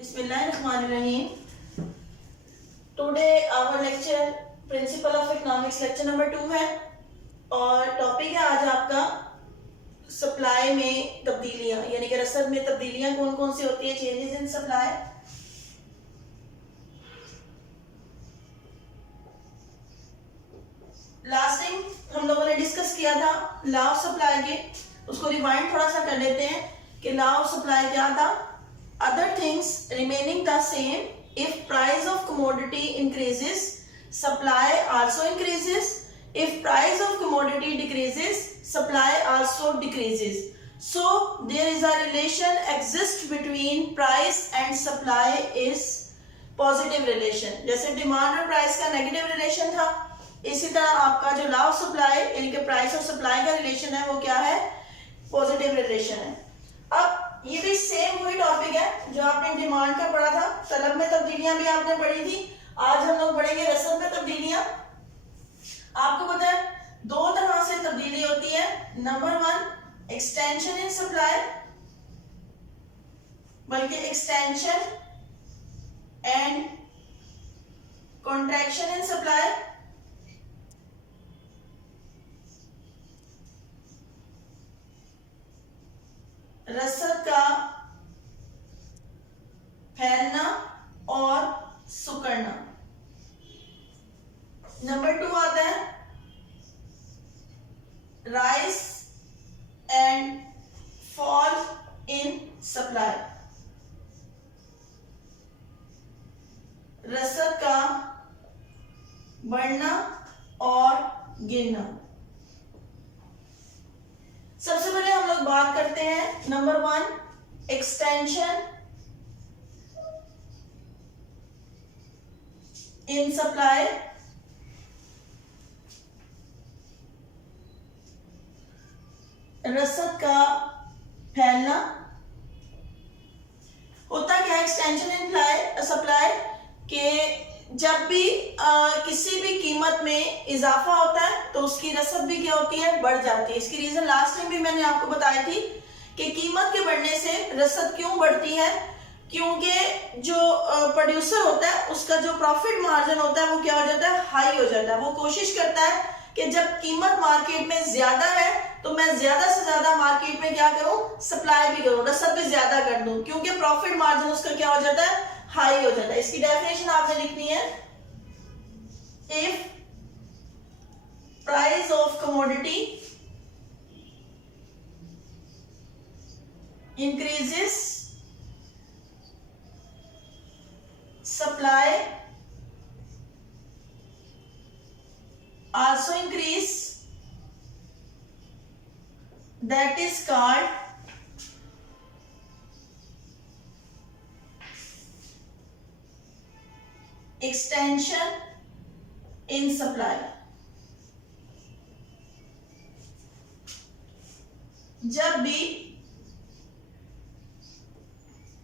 बिस्मिल्लाहिर्रहमानिर्रहीम। Today our lecture principle of economics lecture number 2 है और टॉपिक है आज आपका सप्लाई में तब्दीलियां, यानी कि रसद में तब्दीलियां कौन कौन सी होती है, changes in supply. Last time हम लोगों ने डिस्कस किया था लॉ ऑफ सप्लाई के, उसको रिवाइंड थोड़ा सा कर लेते हैं कि लॉ ऑफ सप्लाई क्या था। Other things remaining the same, if price of commodity increases, supply also increases. If price of commodity decreases, supply also decreases. So there is a relation exists between price and supply is positive relation. जैसे demand और price का negative relation था, इसी तरह आपका जो law of supply यानी कि प्राइस और सप्लाई का रिलेशन है वो क्या है, पॉजिटिव रिलेशन है। अब ये भी सेम वही टॉपिक है जो आपने डिमांड का पढ़ा था, तलब में तब्दीलियां भी आपने पढ़ी थी। आज हम लोग पढ़ेंगे रसद में तब्दीलियां। आपको पता है दो तरह से तब्दीली होती है। नंबर 1 एक्सटेंशन इन सप्लाई, बल्कि extension and contraction in supply. रसद का फैलना और सिकुड़ना। नंबर 2 आता है rise and fall in supply. रसद का बढ़ना और गिरना। सबसे पहले हम लोग बात करते हैं नंबर 1 एक्सटेंशन इन सप्लाई। रसद का फैलना होता क्या है एक्सटेंशन इन सप्लाई के जब भी किसी भी कीमत में इजाफा होता है तो उसकी रसद भी क्या होती है, बढ़ जाती है। इसकी रीजन लास्ट टाइम भी मैंने आपको बताई थी कि कीमत के बढ़ने से रसद क्यों बढ़ती है, क्योंकि जो प्रोड्यूसर होता है उसका जो प्रॉफिट मार्जिन होता है वो क्या हो जाता है, हाई हो जाता है। वो कोशिश करता है कि जब कीमत मार्केट में ज्यादा है तो मैं ज्यादा से ज्यादा मार्केट में क्या करूं, सप्लाई भी करूं, रसद भी ज्यादा कर दूं, क्योंकि प्रॉफिट मार्जिन उसका क्या हो जाता है, हाई हो जाता है। इसकी डेफिनेशन आपने लिखनी है, if price of commodity increases supply also increase, that is called extension in supply। जब भी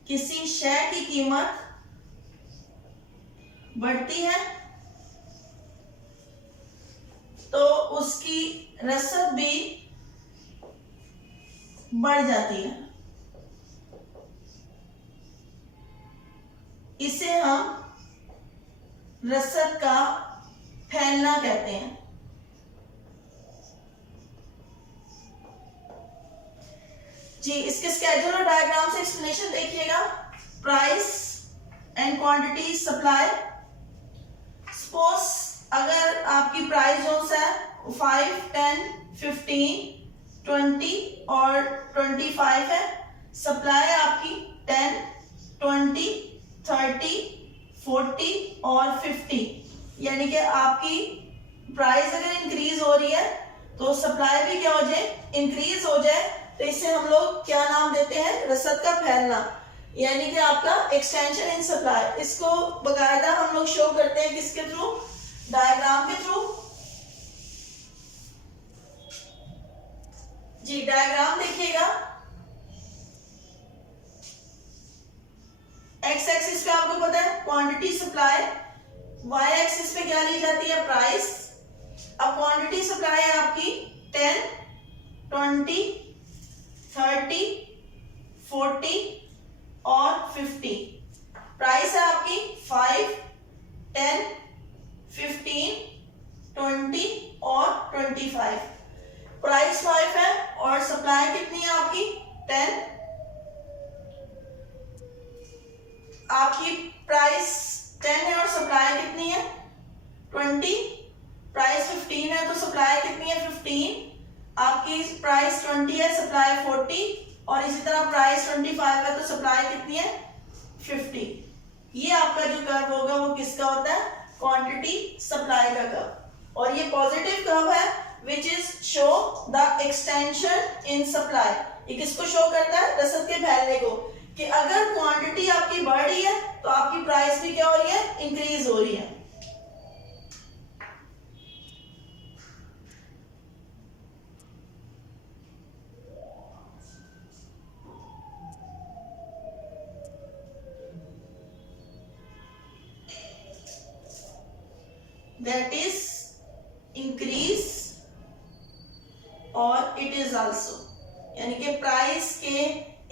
किसी शय की कीमत बढ़ती है तो उसकी रसद भी बढ़ जाती है। इसे हम रसद का फैलना कहते हैं। जी, इसके स्केड्यूल और डायग्राम से एक्सप्लेनेशन देखिएगा। Price and quantity supply. Suppose अगर आपकी प्राइस जोन्स है 5, 10, 15, 20 और 25 है, सप्लाई आपकी 10, 20, 30, 40 और 50, यानी कि आपकी प्राइस अगर इंक्रीज हो रही है तो सप्लाई भी क्या हो जाए, इंक्रीज हो जाए। तो इससे हम लोग क्या नाम देते हैं, रसद का फैलना, यानी कि आपका एक्सटेंशन इन सप्लाई। इसको बकायदा हम लोग शो करते हैं किसके थ्रू, डायग्राम के थ्रू। जी, डायग्राम देखिएगा। एक्स एक्सिस पे आपको पता है क्वांटिटी सप्लाई, वाई एक्सिस पे क्या ली जाती है, प्राइस। अब क्वांटिटी सप्लाई है आपकी 10, 20, 30, 40 और 50। आपकी प्राइस 10 है और सप्लाई कितनी है 20, प्राइस 15 है तो सप्लाई कितनी है 15, आपकी प्राइस 20 है सप्लाई 40, और इसी तरह प्राइस 25 है तो सप्लाई कितनी है 50। ये आपका जो कर्व होगा वो किसका होता है क्वांटिटी सप्लाई का कर्व, और ये पॉजिटिव कर्व है which is show the extension in supply. ये किसको शो करता है रसद के फैलने को, कि अगर क्वांटिटी आपकी बढ़ रही है तो आपकी प्राइस भी क्या हो रही है इंक्रीज हो रही है। That is increase और it is also, यानी कि प्राइस के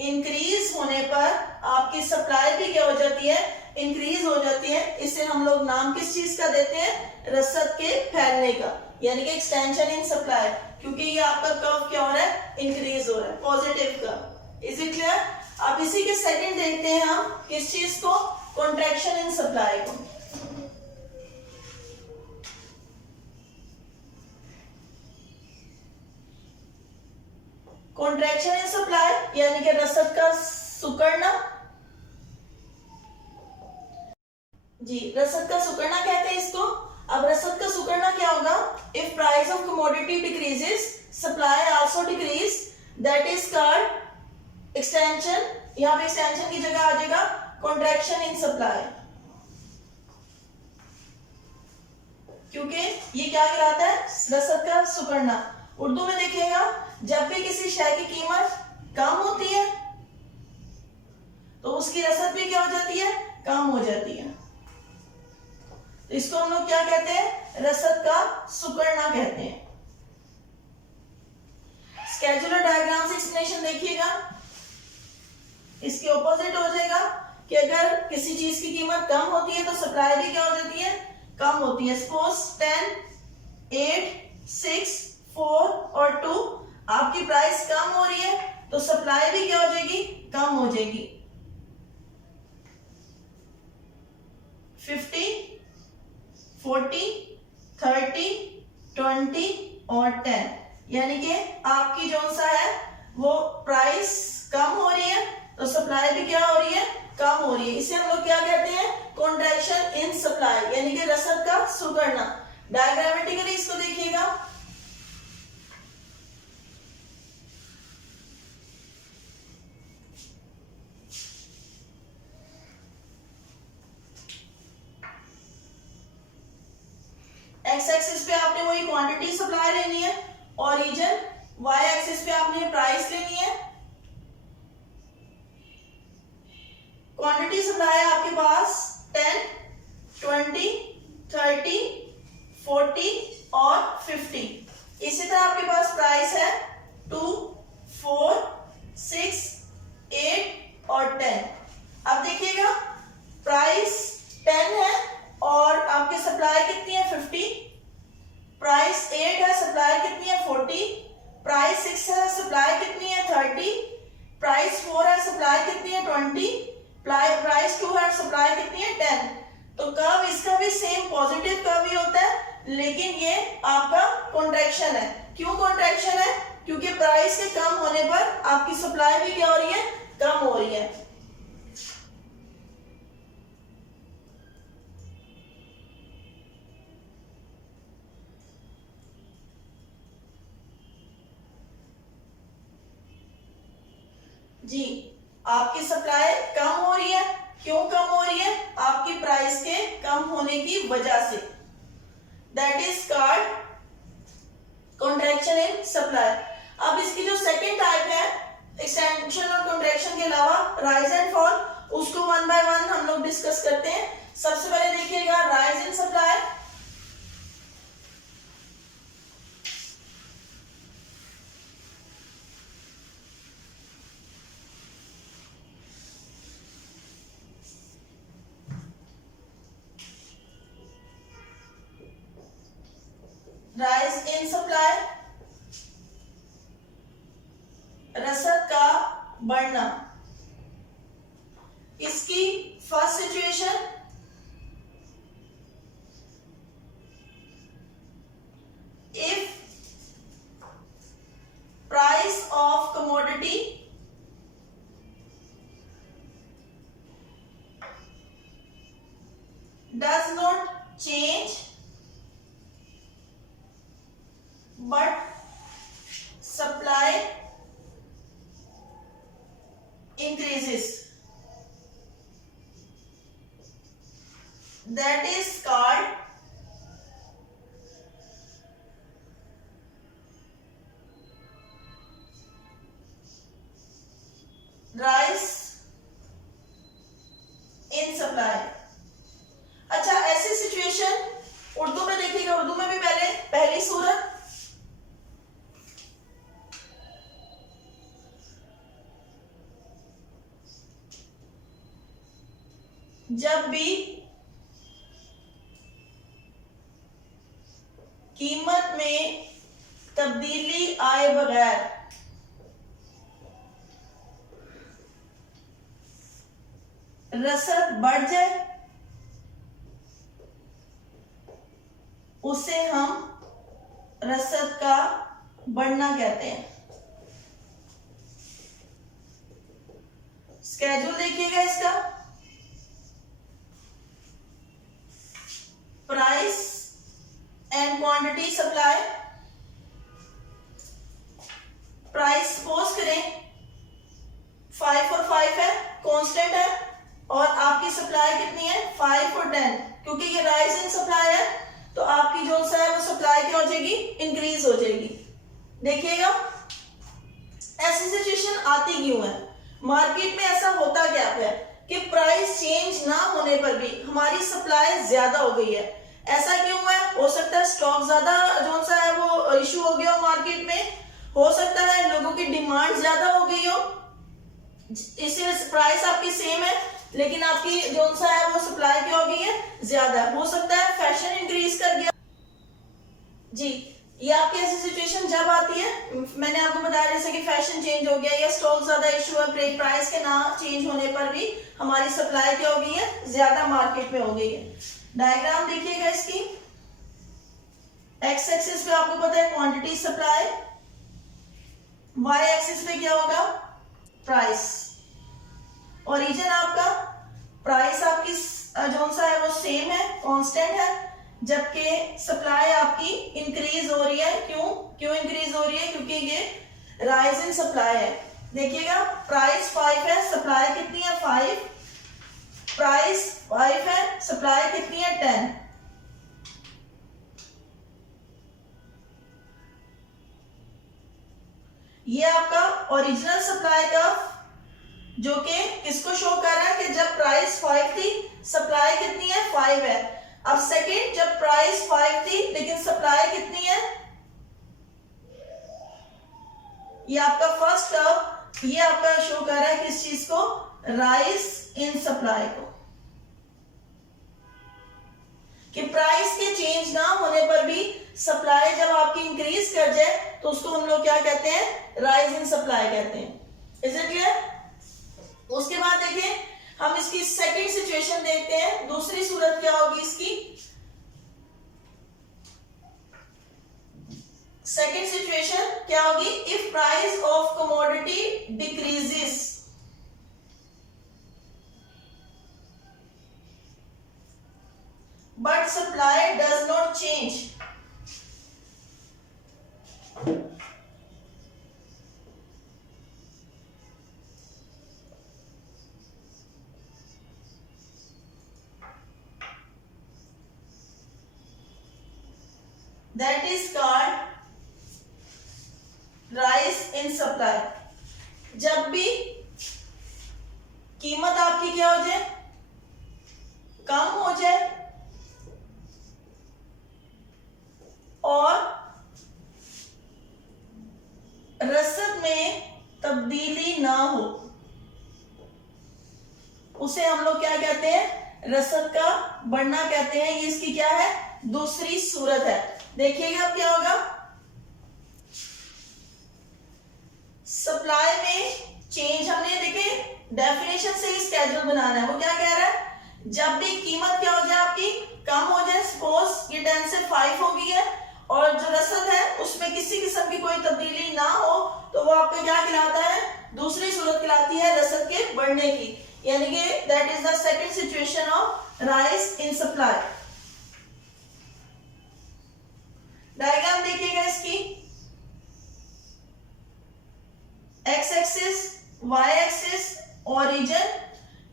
इंक्रीज होने पर आपकी सप्लाई भी क्या हो जाती है इंक्रीज हो जाती है। इसे हम लोग नाम किस चीज का देते हैं रसद के फैलने का, यानी कि एक्सटेंशन इन सप्लाई, क्योंकि ये आपका कर्व क्या हो रहा है इंक्रीज हो रहा है positive curve. Is it clear? अब इसी के सेकंड देखते हैं हम किस चीज को कॉन्ट्रैक्शन इन सप्लाई को। कॉन्ट्रैक्शन इन सप्लाई यानी कि रसद का सुकड़ना, जी रसद का सुकड़ना कहते हैं इसको। अब रसद का सुकड़ना क्या होगा, if price of commodity decreases supply also decrease, that is called extension. यहां पे एक्सटेंशन की जगह आ जाएगा कॉन्ट्रैक्शन इन सप्लाई, क्योंकि ये क्या कहलाता है रसद का सुकड़ना। उर्दू में देखिएगा जब भी किसी शय की कीमत कम होती है तो उसकी रसद भी क्या हो जाती है कम हो जाती है। तो इसको हम लोग क्या कहते हैं रसद का सुकड़ना कहते हैं। स्केड्यूलर डायग्राम से एक्सप्लेनेशन देखिएगा, इसके ऑपोजिट हो जाएगा कि अगर किसी चीज की कीमत कम होती है तो सप्लाई भी क्या हो जाती है कम होती है। सपोज 10, 8, 6, 4 और 2 आपकी प्राइस कम हो रही है तो सप्लाई भी क्या हो जाएगी कम हो जाएगी। 50, 40, 30, 20 और 10, यानी कि आपकी जो सा है वो प्राइस कम हो रही है तो सप्लाई भी क्या हो रही है कम हो रही है। इसे हम लोग क्या कहते हैं कॉन्ट्रैक्शन इन सप्लाई, यानी कि रसद का सुकड़ना। डायग्रामेटिकली इसको देखिएगा, एक्स एक्सिस पे आपने वही क्वांटिटी सप्लाई लेनी है, ओरिजिन वाई एक्सिस पे आपने प्राइस लेनी है। क्वांटिटी सप्लाई है आपके पास 10, 20, 30, 40 और 50। इसी तरह आपके पास प्राइस है 2, 4, 6, 8 और 10। अब देखिएगा प्राइस 10 है और आपकी सप्लाई कितनी है 50, प्राइस 8 है सप्लाई कितनी है 40, प्राइस 6 है सप्लाई कितनी है 30, प्राइस 4 है सप्लाई कितनी है 20, प्राइस 2 है सप्लाई कितनी है 10। तो कर्व इसका भी सेम पॉजिटिव कर्व ही होता है, लेकिन ये आपका कॉन्ट्रैक्शन है। क्यों कॉन्ट्रैक्शन है? क्योंकि प्राइस के कम होने पर आपकी सप्लाई भी क्या हो रही है कम हो रही है। जी आपकी सप्लाई कम हो रही है, क्यों कम हो रही है? आपकी प्राइस के कम होने की वजह से, that is called contraction in supply. अब इसकी जो सेकंड टाइप है एक्सटेंशन और कॉन्ट्रैक्शन के अलावा राइज एंड फॉल, उसको वन बाय वन हम लोग डिस्कस करते हैं। सबसे पहले देखिएगा rise in supply. Rise in supply रसद का बढ़ना। इसकी first situation, if price of commodity does not change but supply increases, that is called rise in supply। अच्छा, ऐसी सिचुएशन उर्दू में देखिएगा, उर्दू में भी पहली सूरत, जब भी कीमत में तब्दीली आए बगैर रसद बढ़ जाए, उसे हम रसद का बढ़ना कहते हैं। स्केड्यूल देखिएगा इसका, price and quantity supply. Price suppose करें 5 और 5 है, कांस्टेंट है, और आपकी सप्लाई कितनी है 5 और 10, क्योंकि ये राइज इन सप्लाई है तो आपकी जो सा है वो सप्लाई क्या हो जाएगी, इंक्रीज हो जाएगी। देखिएगा ऐसी सिचुएशन आती क्यों है, मार्केट में ऐसा होता क्या है कि प्राइस चेंज ना होने पर भी हमारी सप्लाई ज्यादा हो गई है। ऐसा क्यों है? हो सकता है स्टॉक ज्यादा जो सा है वो इशू हो गया हो मार्केट में, हो सकता है लोगों की डिमांड ज्यादा हो गई हो, इससे प्राइस आपकी सेम है लेकिन आपकी जो सा है वो सप्लाई क्या हो गई है, ज्यादा। हो सकता है फैशन इंक्रीज कर गया जी। ये आपकी ऐसी सिचुएशन जब आती है, मैंने आपको बताया जैसे कि फैशन चेंज हो गया या स्टॉक ज्यादा इशू है, प्राइस के ना चेंज होने पर भी हमारी सप्लाई क्या हो गई है, ज्यादा मार्केट में हो गई है। डायग्राम देखिएगा इसकी, एक्स एक्सिस पे आपको पता है क्वांटिटी सप्लाई, वाई एक्सिस पे क्या होगा, प्राइस। ओरिजिन आपका प्राइस आपकी जो सा है वो सेम है, कांस्टेंट है, जबकि सप्लाई आपकी इंक्रीज हो रही है। क्यों इंक्रीज हो रही है? क्योंकि ये राइज इन सप्लाई है। देखिएगा प्राइस 5 है, सप्लाई कितनी है 5, प्राइस 5 है, सप्लाई कितनी है 10। ये आपका ओरिजिनल सप्लाई का जो कि किसको शो कर रहा है कि जब प्राइस 5 थी सप्लाई कितनी है 5 है। अब सेकंड, जब प्राइस 5 थी लेकिन सप्लाई कितनी है, ये आपका फर्स्ट कर्व, ये आपका शो कर रहा है किस चीज को, राइज इन सप्लाई को, कि प्राइस के चेंज ना होने पर भी सप्लाई जब आपकी इंक्रीज कर जाए तो उसको हम लोग क्या कहते हैं, राइज इन सप्लाई कहते हैं। Is it clear? उसके बाद देखिए हम इसकी सेकंड सिचुएशन देखते हैं, दूसरी सूरत क्या होगी इसकी। सेकंड सिचुएशन क्या होगी, if price of commodity decreases, but supply does not change, that is called rise in supply। जब भी कीमत आपकी क्या हो जाए, कम हो जाए और रसद में तब्दीली ना हो, उसे हम लोग क्या कहते हैं, रसद का बढ़ना कहते हैं। ये इसकी क्या है, दूसरी सूरत है। देखिएगा अब क्या होगा, सप्लाई में चेंज हमने देखे डेफिनेशन से ही स्केड्यूल बनाना है। वो क्या कह रहा है, जब भी कीमत क्या हो जाए आपकी कम हो जाए, सपोज ये 10 से 5 हो गई है और जो रसद है उसमें किसी किस्म की कोई तब्दीली ना हो, तो वो आपका क्या कहलाता है, दूसरी सूरत कहलाती है रसद के बढ़ने की, यानी कि that is the second situation of rise in supply. Diagram देखिएगा इसकी, x axis, y axis, origin,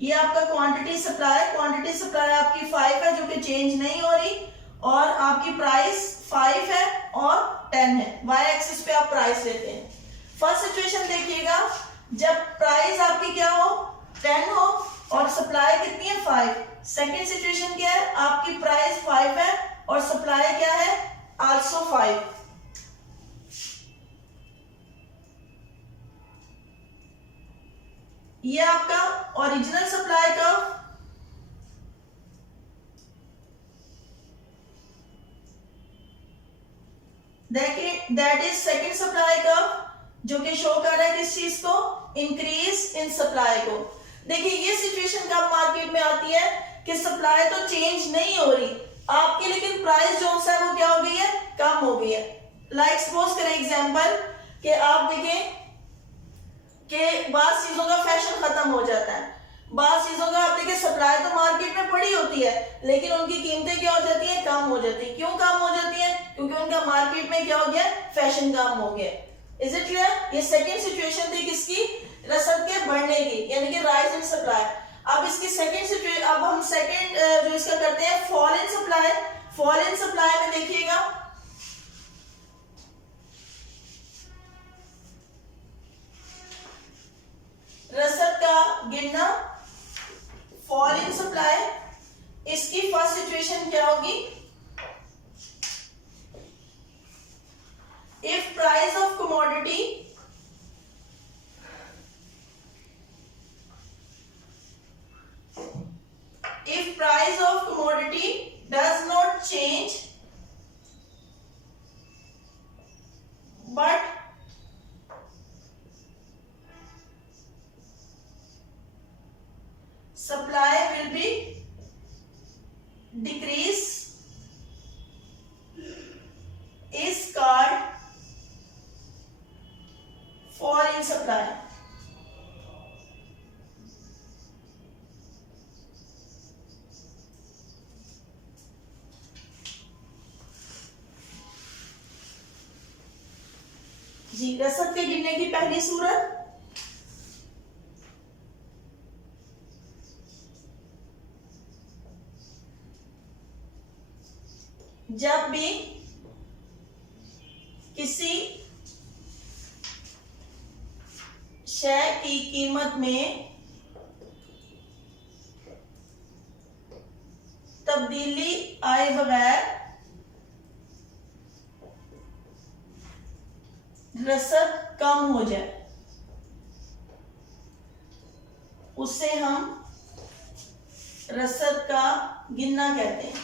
ये आपका क्वांटिटी सप्लाई, क्वांटिटी सप्लाई आपकी 5 है जो कि चेंज नहीं हो रही, और आपकी प्राइस 5 है और 10 है, वाई एक्सिस पे आप प्राइस लेते हैं। फर्स्ट सिचुएशन देखिएगा, जब प्राइस आपकी क्या हो 10 हो और सप्लाई कितनी है 5। सेकेंड सिचुएशन क्या है, आपकी प्राइस 5 है और सप्लाई क्या है आल्सो 5। ये आपका ओरिजिनल सप्लाई का दैट इज सेकेंड सप्लाई का, जो कि शो कर रहा है किस चीज को, इंक्रीज इन सप्लाई को। देखिए ये सिचुएशन कब मार्केट में आती है कि सप्लाई तो चेंज नहीं हो रही आपकी, लेकिन प्राइस जो है वो क्या हो गई है, कम हो गई है। लाइक सपोज करें एग्जांपल कि आप देखें कि बात चीजों का फैशन खत्म हो जाता है, बात चीजों का आप देखिए सप्लाई तो मार्केट में पड़ी होती है लेकिन उनकी कीमतें क्या हो जाती हैं, कम हो जाती है। क्यों कम हो जाती है, क्योंकि उनका मार्केट में क्या हो गया, फैशन कम हो गया। Is it clear? ये सेकंड सिचुएशन थी किसकी, रसद के बढ़ने की, यानी कि राइज इन सप्लाई। अब इसकी सेकंड सिचुएशन, अब हम सेकंड जो इसका करते हैं fall in supply. Fall in supply में देखिएगा रसद का गिरना, फॉल इन सप्लाई, इसकी फर्स्ट सिचुएशन क्या होगी, if price of commodity does not change but supply will be decrease is called fall in supply। जी, रसद के गिरने की पहली सूरत, जब भी किसी शेयर की कीमत में तब्दीली आए बगैर रसद कम हो जाए, उसे हम रसद का गिनना कहते हैं।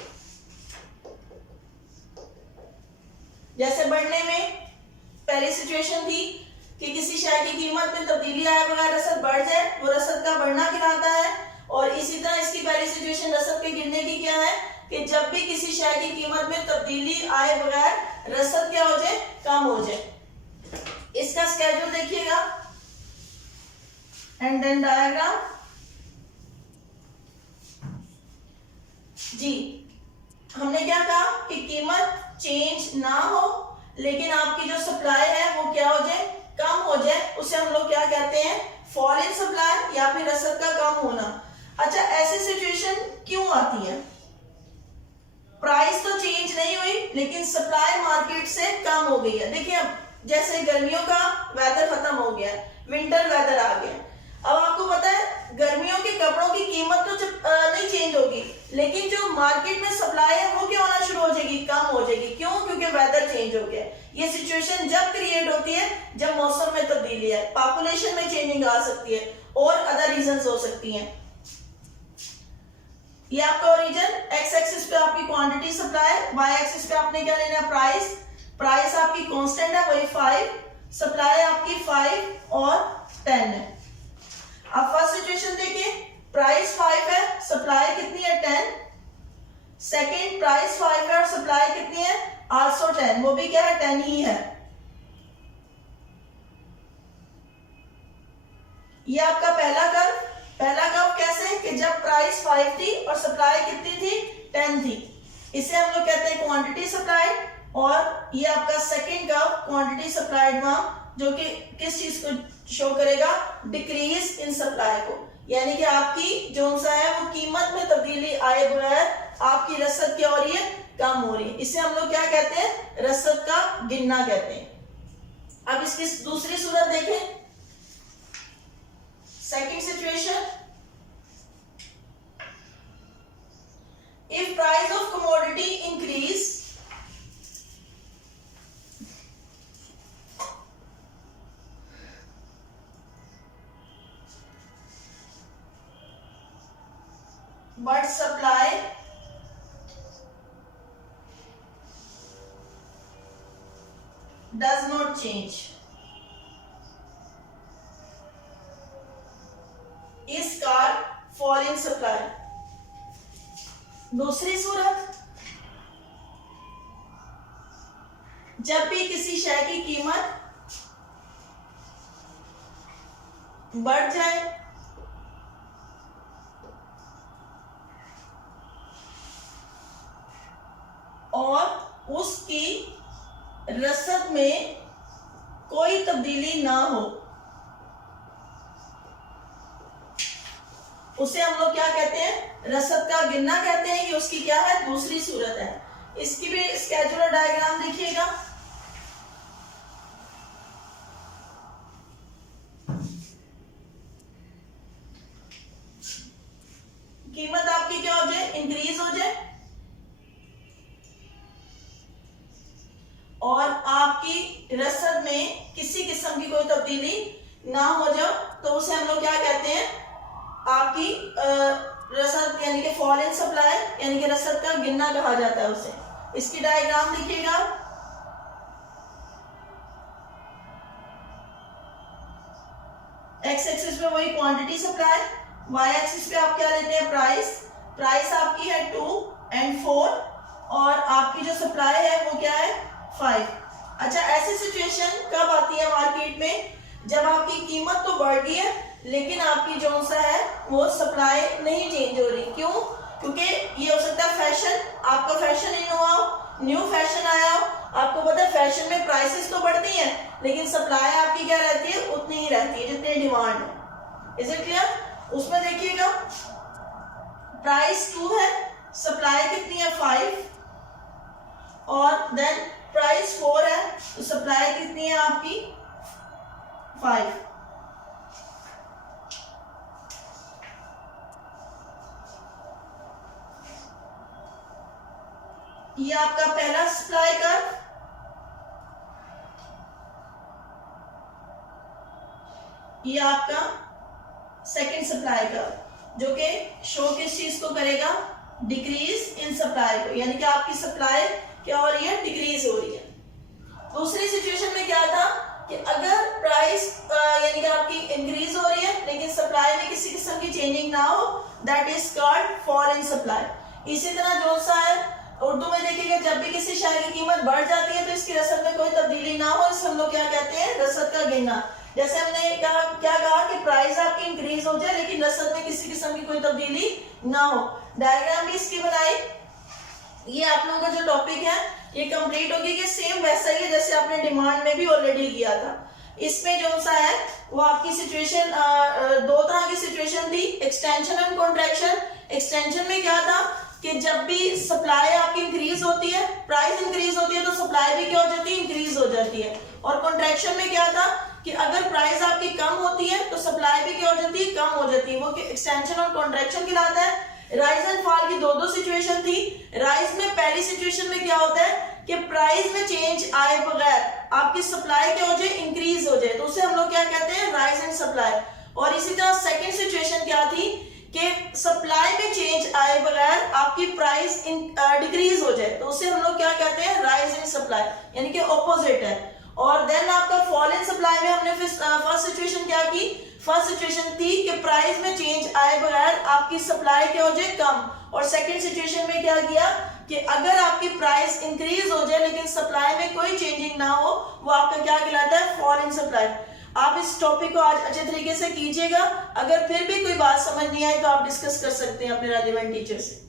जैसे बढ़ने में पहली सिचुएशन थी कि किसी शेयर की कीमत में तब्दीली आए बगैर रसद बढ़ जाए, वो रसद का बढ़ना कहलाता है। और इसी तरह इसकी पहली सिचुएशन रसद के गिरने की क्या है कि जब भी किसी शेयर की कीमत में तब्दीली आए बगैर रसद क्या हो जाए, कम हो जाए। इसका स्केड्यूल देखिएगा एंड देन डायग्राम। जी, हमने क्या कहा कि कीमत चेंज ना हो लेकिन आपकी जो सप्लाई है वो क्या हो जाए, कम हो जाए, उसे हम लोग क्या कहते हैं, फॉल इन सप्लाई या फिर रसद का कम होना। अच्छा, ऐसी सिचुएशन क्यों आती है, प्राइस तो चेंज नहीं हुई लेकिन सप्लाई मार्केट से कम हो गई है। देखिए अब जैसे गर्मियों का वेदर खत्म हो गया, विंटर वेदर आ गया, अब आपको पता है गर्मियों के कपड़ों की कीमत तो नहीं चेंज होगी लेकिन जो मार्केट में सप्लाई है वो क्या होना शुरू हो जाएगी, कम हो जाएगी। क्यों? क्योंकि वेदर चेंज हो गया। ये सिचुएशन जब क्रिएट होती है जब मौसम में तब्दीली है, पॉपुलेशन में चेंजिंग आ सकती है और अदर रीजंस हो सकती हैं। ये आपका ओरिजिन, एक्स एक्सिस पे आपकी क्वांटिटी सप्लाई, वाई एक्सिस पे आपने क्या लेना है, प्राइस। प्राइस आपकी कांस्टेंट है वही 5, सप्लाई आपकी 5 और 10 है। अब फर्स्ट सिचुएशन देखिए, प्राइस 5 है, सप्लाई कितनी है 10। सेकेंड, प्राइस 5 है और सप्लाई कितनी है आल्सो 10, वो भी क्या है 10 ही है। ये आपका पहला कर्व कैसे, कि जब प्राइस 5 थी और सप्लाई कितनी थी 10 थी, इसे हम लोग कहते हैं क्वांटिटी सप्लाइड। और ये आपका सेकेंड कर्व क्वांटिटी सप्लाइड वहां, जो कि किस चीज को शो करेगा, डिक्रीज इन सप्लाई को, यानी कि आपकी जो सा है वो कीमत में तब्दीली आए बगैर आपकी रसद क्या हो रही है, कम हो रही है। इसे हम लोग क्या कहते हैं, रसद का गिनना कहते हैं। अब इसकी दूसरी सूरत देखें, second situation, if price of commodity increase but supply does not change, is called fall in supply। दूसरी सूरत, जब भी किसी शय की कीमत बढ़ जाए और उसकी रसद में कोई तब्दीली ना हो, उसे हम लोग क्या कहते हैं, रसद का गिनना कहते हैं। ये उसकी क्या है, दूसरी सूरत है। इसकी भी स्केड्यूलर डायग्राम देखिएगा। कीमत आपकी क्या हो जाए, इंक्रीज हो जाए और आपकी रसद में किसी किस्म की कोई तब्दीली ना हो जाए, तो उसे हम लोग क्या कहते हैं, आपकी रसद यानी कि फॉल इन सप्लाई, यानी कि रसद का गिनना कहा जाता है उसे। इसकी डायग्राम देखिएगा। एक्स एक्सिस पे वही क्वांटिटी सप्लाई, वाई एक्सिस पे आप क्या लेते हैं, प्राइस आपकी है 2 and 4 और आपकी जो सप्लाई है वो क्या है 5। अच्छा, ऐसी सिचुएशन कब आती है मार्केट में, जब आपकी कीमत तो बढ़ गई है लेकिन आपकी जो सा है वो सप्लाई नहीं चेंज हो रही। क्यों? क्योंकि ये हो सकता है फैशन, आपका फैशन इन हुआ हो, न्यू फैशन आया हो। आपको पता है फैशन में प्राइसेस तो बढ़ती हैं लेकिन सप्लाई आपकी क्या रहती है, उतनी ही रहती है जितनी डिमांड है। Is it clear? उसमें देखिएगा, प्राइस 2 है, सप्लाई कितनी है 5 और देन प्राइस 4 है तो सप्लाई कितनी है आपकी 5। ये आपका पहला सप्लाई कर्व, ये आपका सेकंड सप्लाई कर्व, जो कि शो किस चीज को करेगा, डिक्रीज इन सप्लाई को, यानी कि आपकी सप्लाई क्या हो रही है, डिक्रीज हो रही है। दूसरी सिचुएशन में क्या था कि अगर प्राइस यानी कि आपकी इंक्रीज हो रही है लेकिन सप्लाई में किसी किस्म की चेंजिंग ना हो, that is called fall in supply. इसी तरह जो सा है उर्दू में देखिएगा, जब भी किसी शय की कीमत बढ़ जाती है तो इसकी रसद में कोई तब्दीली ना हो, इसे हम लोग क्या कहते हैं, रसद का गिनना। जैसे हमने कहा, क्या कहा कि प्राइस आपकी इंक्रीज हो जाए लेकिन रसद में किसी किस्म की कोई तब्दीली ना हो। डायग्राम भी इसकी बनाई। ये आप लोगों का जो टॉपिक है ये कंप्लीट होगी कि सेम वैसा ही है जैसे आपने डिमांड में भी ऑलरेडी किया था। इसमें जो सा है वो आपकी सिचुएशन, दो तरह की सिचुएशन थी, एक्सटेंशन एंड कॉन्ट्रैक्शन। एक्सटेंशन में क्या था कि जब भी सप्लाई आपकी इंक्रीज होती है, प्राइस इंक्रीज होती है तो सप्लाई भी क्या हो जाती है, इंक्रीज हो जाती है। और कॉन्ट्रैक्शन में क्या था कि अगर प्राइस आपकी कम होती है तो सप्लाई भी क्या हो जाती है, कम हो जाती है। वो एक्सटेंशन और कॉन्ट्रैक्शन कहलाता है। राइज एंड फॉल की दो सिचुएशन थी। राइज में पहली सिचुएशन में क्या होता है कि प्राइस में चेंज आए बगैर आपकी सप्लाई क्या हो जाए, इंक्रीज हो जाए, तो उसे हम लोग क्या कहते हैं, राइज एंड सप्लाई। और इसी तरह सेकंड सिचुएशन क्या थी कि सप्लाई में चेंज आए बगैर आपकी प्राइस डिक्रीज हो जाए, तो उसे हम लोग क्या कहते हैं, राइज इन सप्लाई, यानी कि ऑपोजिट है। और देन आपका फॉल इन सप्लाई में हमने फर्स्ट सिचुएशन क्या की, फर्स्ट सिचुएशन थी कि प्राइस में चेंज आए बगैर आपकी सप्लाई क्या हो जाए, कम। और सेकंड सिचुएशन में क्या किया कि अगर आपकी प्राइस इंक्रीज हो जाए लेकिन सप्लाई में कोई चेंजिंग ना हो, वो आपका क्या कहलाता है, फॉल इन सप्लाई। आप इस टॉपिक को आज अच्छे तरीके से कीजिएगा। अगर फिर भी कोई बात समझ नहीं आई तो आप डिस्कस कर सकते हैं अपने रेलेवेंट टीचर से।